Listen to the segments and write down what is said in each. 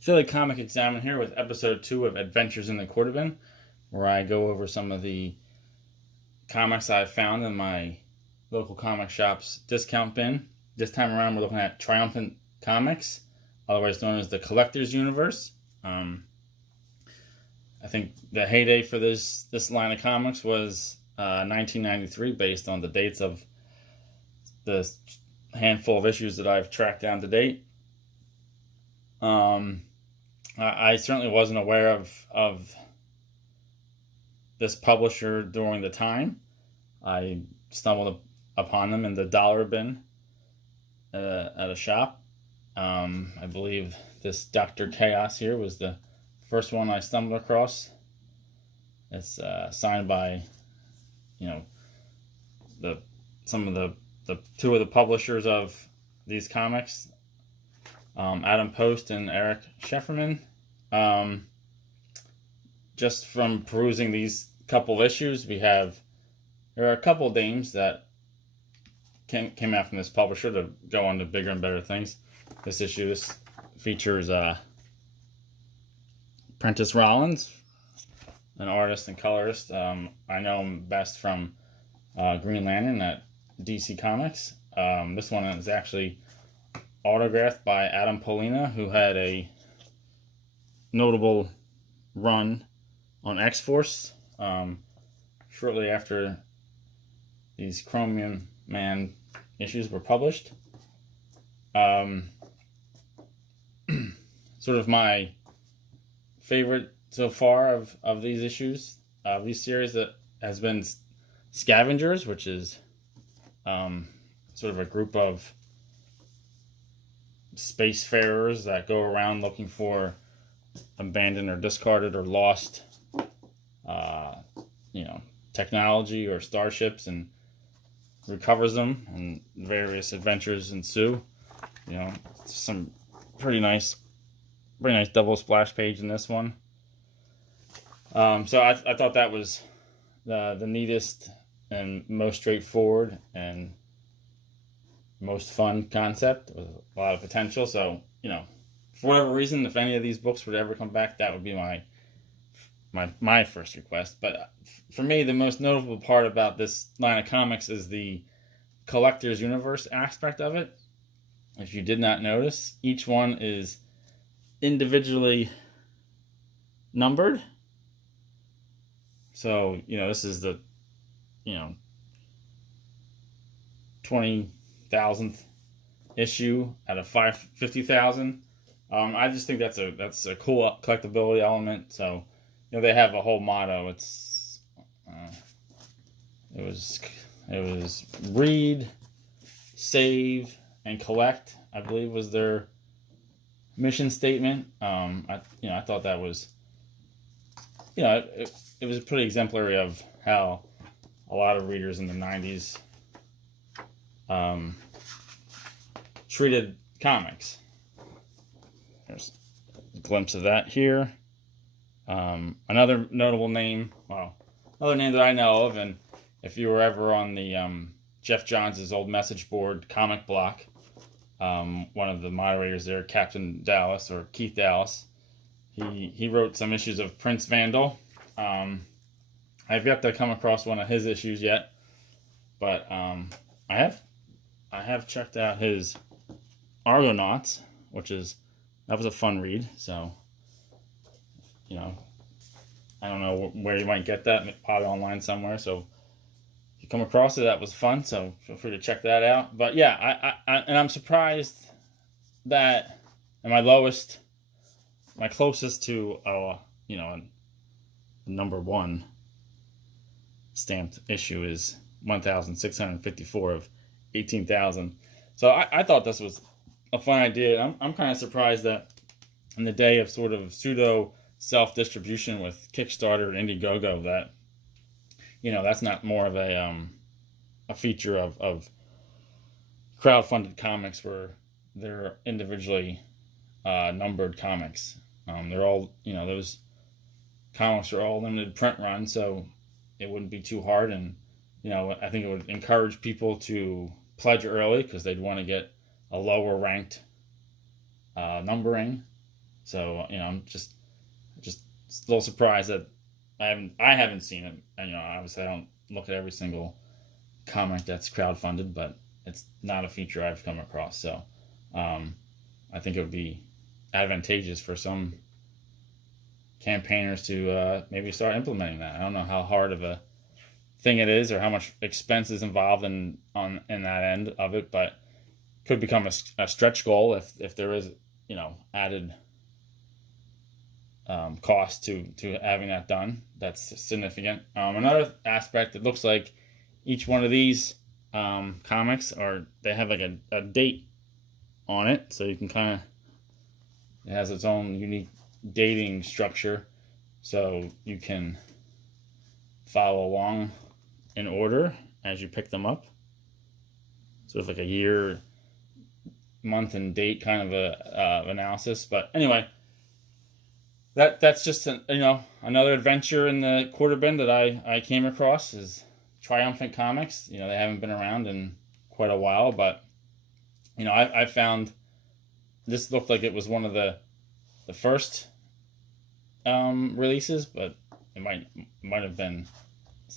Philly Comic Examiner here with episode 2 of Adventures in the Quarter Bin, where I go over some of the comics I've found in my local comic shop's discount bin. This time around, we're looking at Triumphant Comics, otherwise known as the Collector's Universe. I think the heyday for this line of comics was 1993, based on the dates of the handful of issues that I've tracked down to date. I certainly wasn't aware of this publisher during the time. I stumbled upon them in the dollar bin at a shop. I believe this Dr. Chaos here was the first one I stumbled across. It's signed by, some of the two of the publishers of these comics, Adam Post and Eric Schefferman. Just from perusing these couple issues, there are a couple names that came out from this publisher to go on to bigger and better things. This issue features Prentice Rollins, an artist and colorist. I know him best from Green Lantern at DC Comics. This one is actually autographed by Adam Polina, who had a notable run on X-Force shortly after these Chromium Man issues were published. Sort of my favorite so far of these issues, these series, that has been Scavengers, which is sort of a group of spacefarers that go around looking for abandoned or discarded or lost technology or starships, and recovers them, and various adventures ensue. Some pretty nice double splash page in this one. So I thought that was the neatest and most straightforward and most fun concept with a lot of potential. So, for whatever reason, if any of these books would ever come back, that would be my first request. But for me, the most notable part about this line of comics is the Collector's Universe aspect of it. If you did not notice, each one is individually numbered. So, this is the 20,000th issue out of 50,000. I just think that's a cool collectability element. So, they have a whole motto. It was read, save, and collect, I believe, was their mission statement. I thought that was, it was pretty exemplary of how a lot of readers in the 90s treated comics. There's a glimpse of that here. Another notable name, another name that I know of, and if you were ever on the Jeff Johns' old message board comic block, one of the moderators there, Captain Dallas, or Keith Dallas, he wrote some issues of Prince Vandal. I've yet to come across one of his issues yet, but I have checked out his Argonauts, that was a fun read. So, I don't know where you might get that, probably online somewhere. So if you come across it, that was fun. So feel free to check that out. But yeah, I'm surprised that my closest to a number one stamped issue is 1,654 of 18,000. So I thought this was a fun idea. I'm kind of surprised that in the day of sort of pseudo self-distribution with Kickstarter and Indiegogo, that that's not more of a feature of crowdfunded comics, where they're individually numbered comics. They're all, those comics are all limited print run, so it wouldn't be too hard. And I think it would encourage people to pledge early, because they'd want to get a lower ranked numbering So I'm just a little surprised that I haven't seen it. And obviously I don't look at every single comic that's crowdfunded, but it's not a feature I've come across. So I think it would be advantageous for some campaigners to maybe start implementing that. I don't know how hard of a thing it is or how much expense is involved in that end of it, but could become a stretch goal if there is added cost to having that done. That's significant. Another aspect, it looks like each one of these comics they have like a date on it, so you can it has its own unique dating structure, so you can follow along in order as you pick them up. Sort of like a year, month, and date kind of a analysis. But anyway, that's just another adventure in the quarter bin that I came across is Triumphant Comics. They haven't been around in quite a while, but I found this looked like it was one of the first releases, but it might have been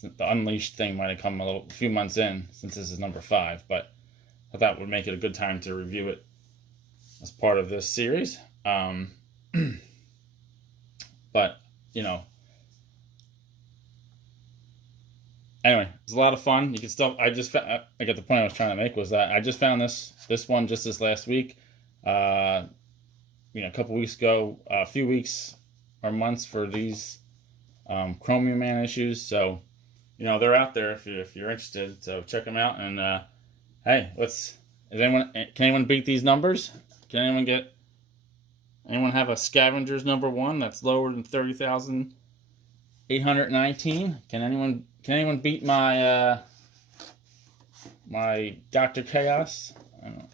the Unleashed thing might have come a few months in, since this is number 5. But I thought would make it a good time to review it as part of this series. But anyway, it's a lot of fun. You can still. I get the point I was trying to make was that I just found this one just this last week. A couple weeks ago, a few weeks or months for these Chromium Man issues. So they're out there if you're interested. So check them out. And hey, can anyone beat these numbers? Can anyone have a Scavenger's number 1 that's lower than 30,819? Can anyone beat my my Dr. Chaos? I don't know.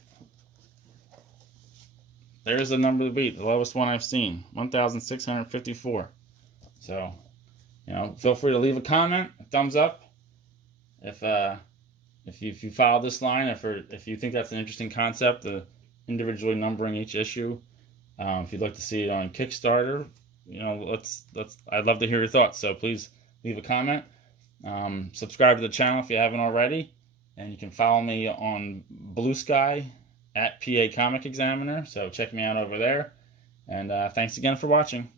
There's the number to beat, the lowest one I've seen, 1,654. So, feel free to leave a comment, a thumbs up, if you follow this line, if you think that's an interesting concept, the individually numbering each issue. If you'd like to see it on Kickstarter, I'd love to hear your thoughts. So please leave a comment. Subscribe to the channel if you haven't already, and you can follow me on Blue Sky at PA Comic Examiner. So check me out over there. And thanks again for watching.